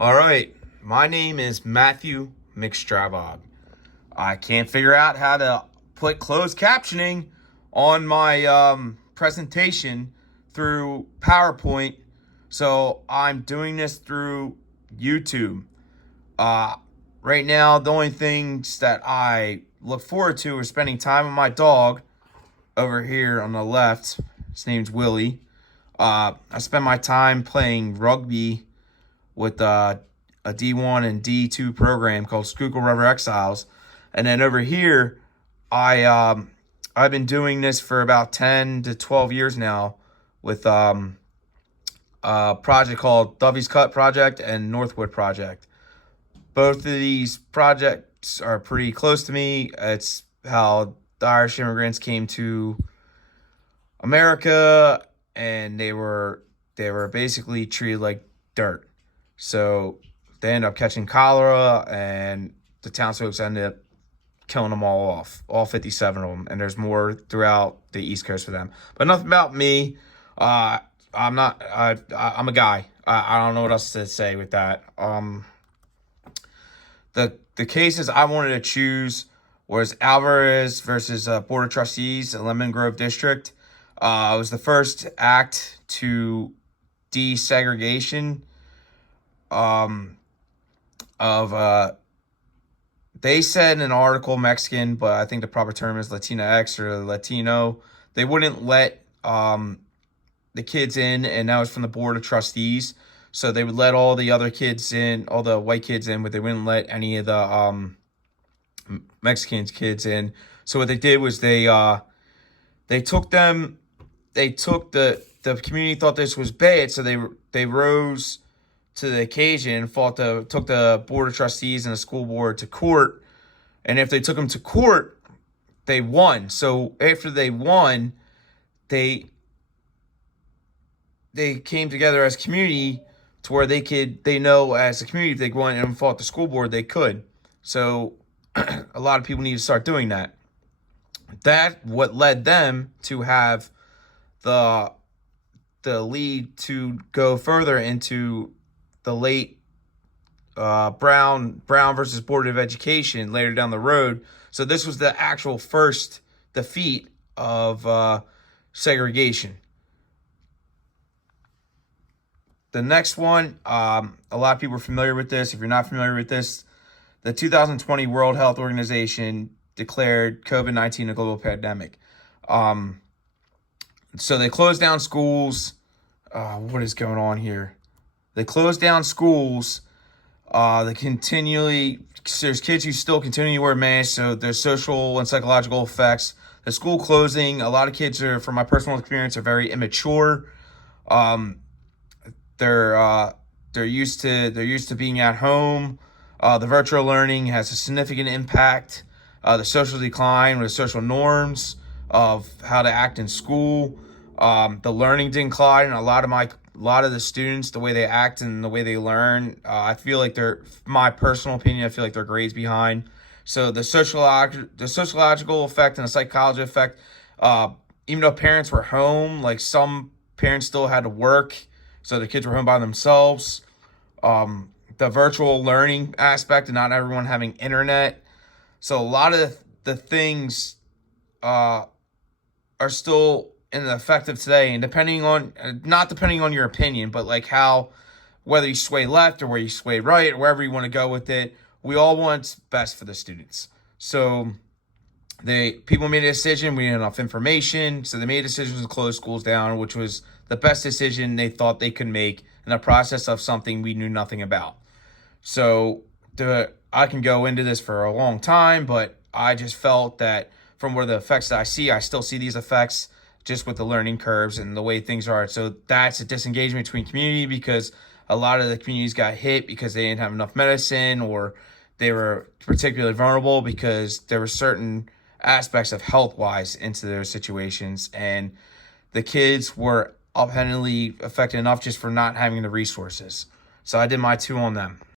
All right, my name is Matthew McStrabog. I can't figure out how to put closed captioning on my presentation through PowerPoint, so I'm doing this through YouTube. Uh, right now, the only things that I look forward to are spending time with my dog over here on the left. His name's Willie. I spend my time playing rugby with a D1 and D2 program called Schuylkill River Exiles. And then over here, I've been doing this for about 10 to 12 years now with a project called Dovey's Cut Project and Northwood Project. Both of these projects are pretty close to me. It's how the Irish immigrants came to America, and they were basically treated like dirt. So they ended up catching cholera, and the townsfolk ended up killing them all off, all 57 of them. And there's more throughout the East Coast for them. But enough about me. I'm a guy. I don't know what else to say with that. The cases I wanted to choose was Alvarez versus Board of Trustees in Lemon Grove District. It was the first act to desegregation they said in an article Mexican, but I think the proper term is Latinx or Latino. They wouldn't let the kids in, and that was from the Board of Trustees. So they would let all the other kids in, all the white kids in, but they wouldn't let any of the Mexican kids in. So what they did was they took them. They took the community thought this was bad, so they rose to the occasion and took the Board of Trustees and the school board to court. And if they took them to court, they won. So after they won, they came together as a community to where they know as a community if they went and fought the school board, they could. So a lot of people need to start doing that. That what led them to have the lead to go further into the late Brown versus Board of Education later down the road. So this was the actual first defeat of segregation. The next one, a lot of people are familiar with this. If you're not familiar with this, the 2020 World Health Organization declared COVID-19 a global pandemic. So they closed down schools. What is going on here? They closed down schools. There's kids who still continue to wear masks, so there's social and psychological effects. The school closing, a lot of kids are, from my personal experience, are very immature. They're used to being at home. The virtual learning has a significant impact. The social decline with social norms of how to act in school. The learning decline. A lot of the students, the way they act and the way they learn, I feel like my personal opinion, I feel like their grades behind. So the sociological effect and the psychological effect, even though parents were home, like some parents still had to work, so the kids were home by themselves. The virtual learning aspect and not everyone having internet. So a lot of the things are still in the effect of today, and not depending on your opinion, but like whether you sway left or where you sway right or wherever you want to go with it, we all want what's best for the students. So people made a decision. We had enough information, so they made decisions to close schools down, which was the best decision they thought they could make in the process of something we knew nothing about. So I can go into this for a long time, but I just felt that from where the effects that I still see these effects just with the learning curves and the way things are. So that's a disengagement between community, because a lot of the communities got hit because they didn't have enough medicine, or they were particularly vulnerable because there were certain aspects of health-wise into their situations, and the kids were upendingly affected enough just for not having the resources. So I did my two on them.